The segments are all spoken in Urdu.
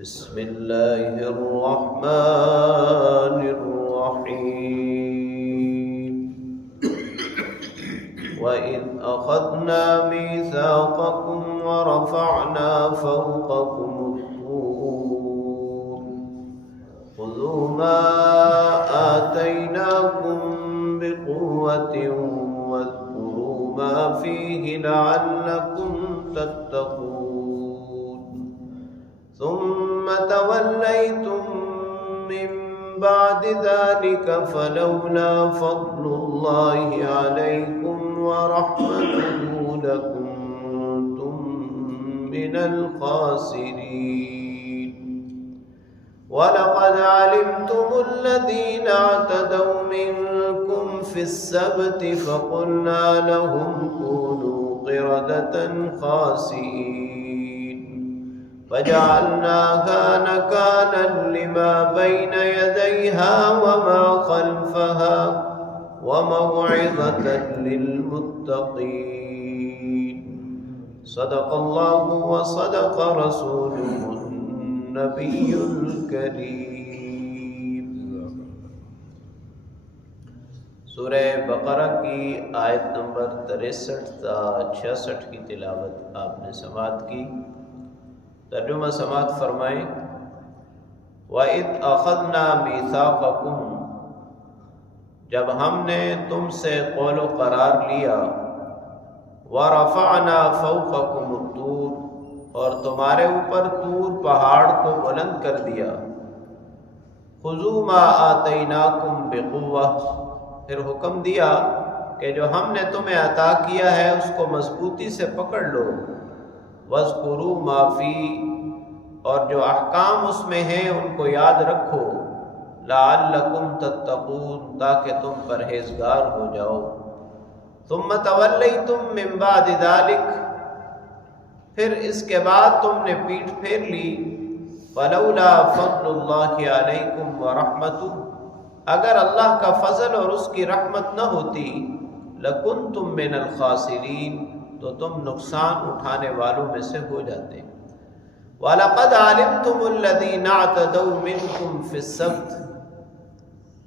بسم الله الرحمن الرحيم وإذ أخذنا ميثاقكم ورفعنا فوقكم الطور خذوا ما آتيناكم بقوة واذكروا ما فيه لعلكم تتقون ثم توليتم من بعد ذلك فلولا فضل الله عليكم ورحمته لكنتم من الخاسرين ولقد علمتم الذين اعتدوا منكم في السبت فقلنا لهم كونوا قردة خاسئين فجعلناها نكالا لما بين يديها وما خلفها وموعظة للمتقين صدق الله وصدق رسوله النبي الكريم۔ سورہ بقرہ کی آیت نمبر 63 تا 66 کی تلاوت آپ نے سماعت کی۔ ترجمہ سماعت فرمائیں۔ وَإِذْ أَخَذْنَا مِيثَاقَكُمْ، جب ہم نے تم سے قول و قرار لیا، وَرَفَعْنَا فَوْقَكُمُ الطُّورَ، اور تمہارے اوپر طور پہاڑ کو بلند کر دیا، خُذُوا مَا آتَيْنَاكُمْ بِقُوَّةٍ، پھر حکم دیا کہ جو ہم نے تمہیں عطا کیا ہے اس کو مضبوطی سے پکڑ لو، وَاذْكُرُوا مَا فِيهِ، اور جو احکام اس میں ہیں ان کو یاد رکھو، لَعَلَّكُمْ تَتَّقُونَ، تاکہ تم پرہیزگار ہو جاؤ۔ ثُمَّ تَوَلَّيْتُم مِّن بَعْدِ ذَلِكَ، پھر اس کے بعد تم نے پیٹھ پھیر لی، فَلَوْلَا فَضْلُ اللَّهِ عَلَيْكُمْ وَرَحْمَتُهُ، اگر اللہ کا فضل اور اس کی رحمت نہ ہوتی، لَكُنْتُم مِّنَ الْخَاسِرِينَ، تو تم نقصان اٹھانے والوں میں سے ہو جاتے۔ وَلَقَدْ عَلِمْتُمُ الَّذِينَ اعْتَدَوْا مِنْكُمْ فِي السَّبْتِ،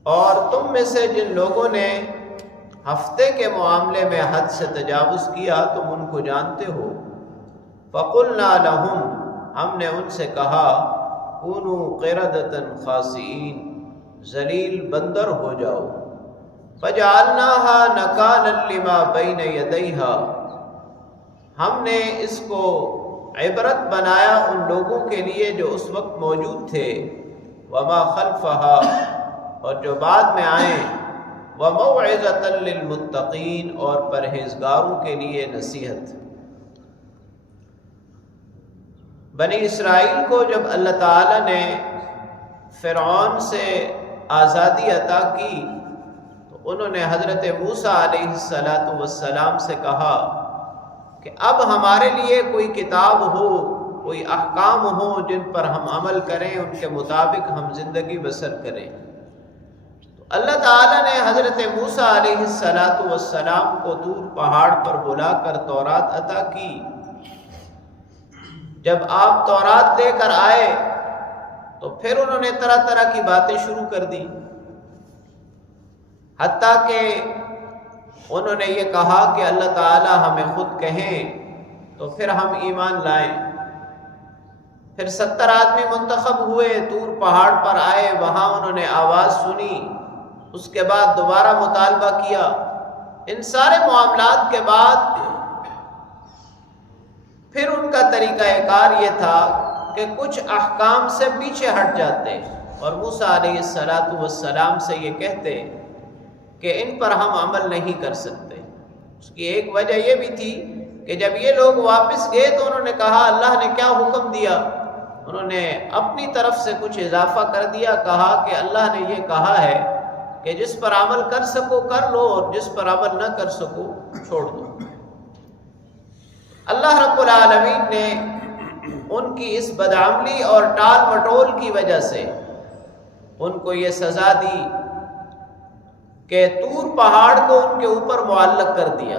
اور تم میں سے جن لوگوں نے ہفتے کے معاملے میں حد سے تجاوز کیا تم ان کو جانتے ہو۔ فَقُلْنَا لَهُمْ، ہم نے ان سے کہا، كُونُوا قِرَدَةً خَاسِئِينَ، ذلیل بندر ہو جاؤ۔ فَجَعَلْنَاهَا نَكَالًا لِمَا بَيْنَ يَدَيْهَا، ہم نے اس کو عبرت بنایا ان لوگوں کے لیے جو اس وقت موجود تھے، وما خلفها، اور جو بعد میں آئیں، وموعظة للمتقین، اور پرہیزگاروں کے لیے نصیحت۔ بنی اسرائیل کو جب اللہ تعالی نے فرعون سے آزادی عطا کی تو انہوں نے حضرت موسیٰ علیہ السلام سے کہا کہ اب ہمارے لیے کوئی کتاب ہو، کوئی احکام ہو جن پر ہم عمل کریں، ان کے مطابق ہم زندگی بسر کریں۔ تو اللہ تعالیٰ نے حضرت موسیٰ علیہ السلام کو طور پہاڑ پر بلا کر تورات عطا کی۔ جب آپ تورات لے کر آئے تو پھر انہوں نے طرح طرح کی باتیں شروع کر دی، حتیٰ کہ انہوں نے یہ کہا کہ اللہ تعالی ہمیں خود کہیں تو پھر ہم ایمان لائیں۔ پھر 70 آدمی منتخب ہوئے، طور پہاڑ پر آئے، وہاں انہوں نے آواز سنی، اس کے بعد دوبارہ مطالبہ کیا۔ ان سارے معاملات کے بعد پھر ان کا طریقہ کار یہ تھا کہ کچھ احکام سے پیچھے ہٹ جاتے اور موسیٰ علیہ السلام سے یہ کہتے کہ ان پر ہم عمل نہیں کر سکتے۔ اس کی ایک وجہ یہ بھی تھی کہ جب یہ لوگ واپس گئے تو انہوں نے کہا اللہ نے کیا حکم دیا، انہوں نے اپنی طرف سے کچھ اضافہ کر دیا، کہا کہ اللہ نے یہ کہا ہے کہ جس پر عمل کر سکو کر لو اور جس پر عمل نہ کر سکو چھوڑ دو۔ اللہ رب العالمین نے ان کی اس بدعملی اور ٹال مٹول کی وجہ سے ان کو یہ سزا دی کہ طور پہاڑ کو ان کے اوپر معلق کر دیا۔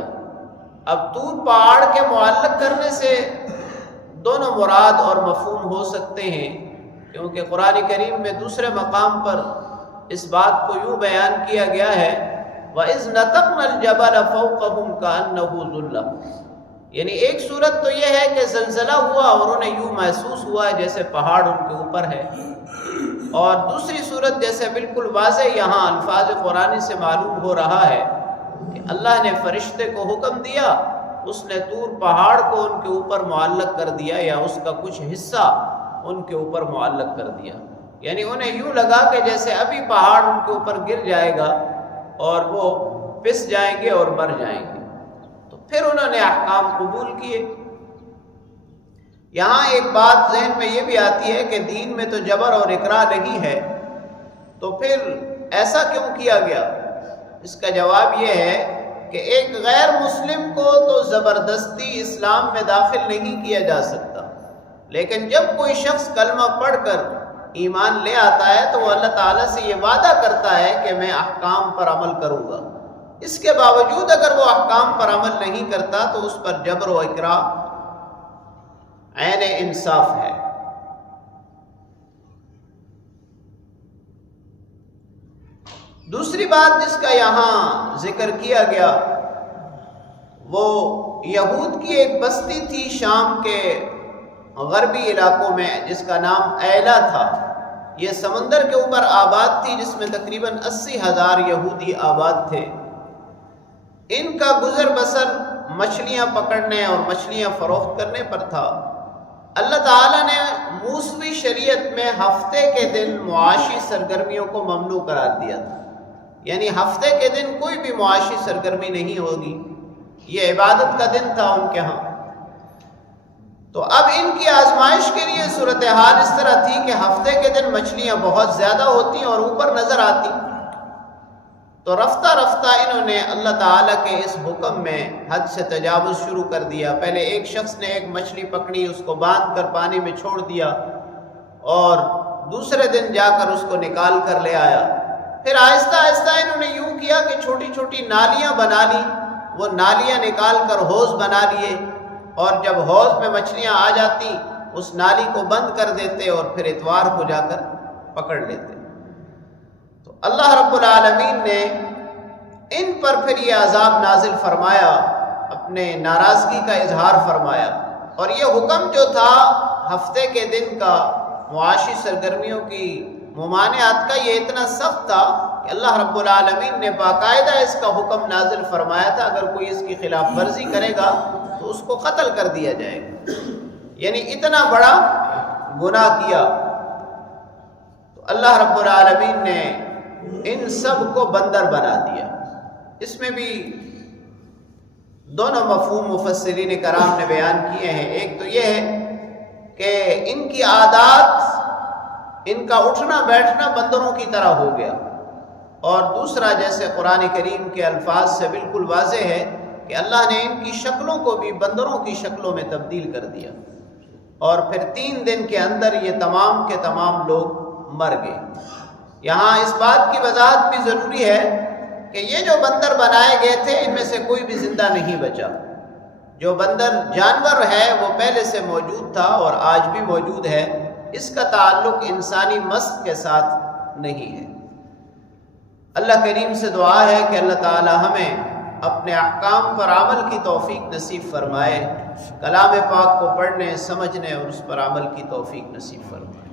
اب طور پہاڑ کے معلق کرنے سے دونوں مراد اور مفہوم ہو سکتے ہیں۔ کیونکہ قرآن کریم میں دوسرے مقام پر اس بات کو یوں بیان کیا گیا ہے وَإِذْ نَتَقْنَا الْجَبَلَ فَوْقَهُمْ كَأَنَّهُ ظُلَّةٌ، یعنی ایک صورت تو یہ ہے کہ زلزلہ ہوا اور انہیں یوں محسوس ہوا جیسے پہاڑ ان کے اوپر ہے، اور دوسری صورت جیسے بالکل واضح یہاں الفاظ قرآنی سے معلوم ہو رہا ہے کہ اللہ نے فرشتے کو حکم دیا، اس نے طور پہاڑ کو ان کے اوپر معلق کر دیا یا اس کا کچھ حصہ ان کے اوپر معلق کر دیا، یعنی انہیں یوں لگا کہ جیسے ابھی پہاڑ ان کے اوپر گر جائے گا اور وہ پس جائیں گے اور مر جائیں گے۔ تو پھر انہوں نے احکام قبول کیے۔ یہاں ایک بات ذہن میں یہ بھی آتی ہے کہ دین میں تو جبر اور اکراہ نہیں ہے، تو پھر ایسا کیوں کیا گیا؟ اس کا جواب یہ ہے کہ ایک غیر مسلم کو تو زبردستی اسلام میں داخل نہیں کیا جا سکتا، لیکن جب کوئی شخص کلمہ پڑھ کر ایمان لے آتا ہے تو وہ اللہ تعالیٰ سے یہ وعدہ کرتا ہے کہ میں احکام پر عمل کروں گا، اس کے باوجود اگر وہ احکام پر عمل نہیں کرتا تو اس پر جبر و اکراہ عین انصاف ہے۔ دوسری بات جس کا یہاں ذکر کیا گیا وہ یہود کی ایک بستی تھی شام کے غربی علاقوں میں جس کا نام ایلا تھا۔ یہ سمندر کے اوپر آباد تھی، جس میں تقریباً 80,000 یہودی آباد تھے۔ ان کا گزر بسر مچھلیاں پکڑنے اور مچھلیاں فروخت کرنے پر تھا۔ اللہ تعالیٰ نے موسوی شریعت میں ہفتے کے دن معاشی سرگرمیوں کو ممنوع قرار دیا تھا، یعنی ہفتے کے دن کوئی بھی معاشی سرگرمی نہیں ہوگی، یہ عبادت کا دن تھا ان کے ہاں۔ تو اب ان کی آزمائش کے لیے صورتحال اس طرح تھی کہ ہفتے کے دن مچھلیاں بہت زیادہ ہوتی اور اوپر نظر آتی، تو رفتہ رفتہ انہوں نے اللہ تعالیٰ کے اس حکم میں حد سے تجاوز شروع کر دیا۔ پہلے ایک شخص نے ایک مچھلی پکڑی، اس کو باندھ کر پانی میں چھوڑ دیا اور دوسرے دن جا کر اس کو نکال کر لے آیا۔ پھر آہستہ آہستہ انہوں نے یوں کیا کہ چھوٹی چھوٹی نالیاں بنا لی، وہ نالیاں نکال کر حوض بنا لیے، اور جب حوض میں مچھلیاں آ جاتی اس نالی کو بند کر دیتے اور پھر اتوار کو جا کر پکڑ لیتے۔ تو اللہ رب العالمین نے ان پر پھر یہ عذاب نازل فرمایا، اپنے ناراضگی کا اظہار فرمایا، اور یہ حکم جو تھا ہفتے کے دن کا معاشی سرگرمیوں کی ممانعت کا، یہ اتنا سخت تھا کہ اللہ رب العالمین نے باقاعدہ اس کا حکم نازل فرمایا تھا اگر کوئی اس کی خلاف ورزی کرے گا تو اس کو قتل کر دیا جائے گا، یعنی اتنا بڑا گناہ کیا۔ تو اللہ رب العالمین نے ان سب کو بندر بنا دیا۔ اس میں بھی دونوں مفہوم مفسرین کرام نے بیان کیے ہیں۔ ایک تو یہ ہے کہ ان کی عادات، ان کا اٹھنا بیٹھنا بندروں کی طرح ہو گیا، اور دوسرا جیسے قرآن کریم کے الفاظ سے بالکل واضح ہے کہ اللہ نے ان کی شکلوں کو بھی بندروں کی شکلوں میں تبدیل کر دیا، اور پھر 3 دن کے اندر یہ تمام کے تمام لوگ مر گئے۔ یہاں اس بات کی وضاحت بھی ضروری ہے کہ یہ جو بندر بنائے گئے تھے ان میں سے کوئی بھی زندہ نہیں بچا۔ جو بندر جانور ہے وہ پہلے سے موجود تھا اور آج بھی موجود ہے، اس کا تعلق انسانی مسخ کے ساتھ نہیں ہے۔ اللہ کریم سے دعا ہے کہ اللہ تعالی ہمیں اپنے احکام پر عمل کی توفیق نصیب فرمائے، کلام پاک کو پڑھنے، سمجھنے اور اس پر عمل کی توفیق نصیب فرمائے۔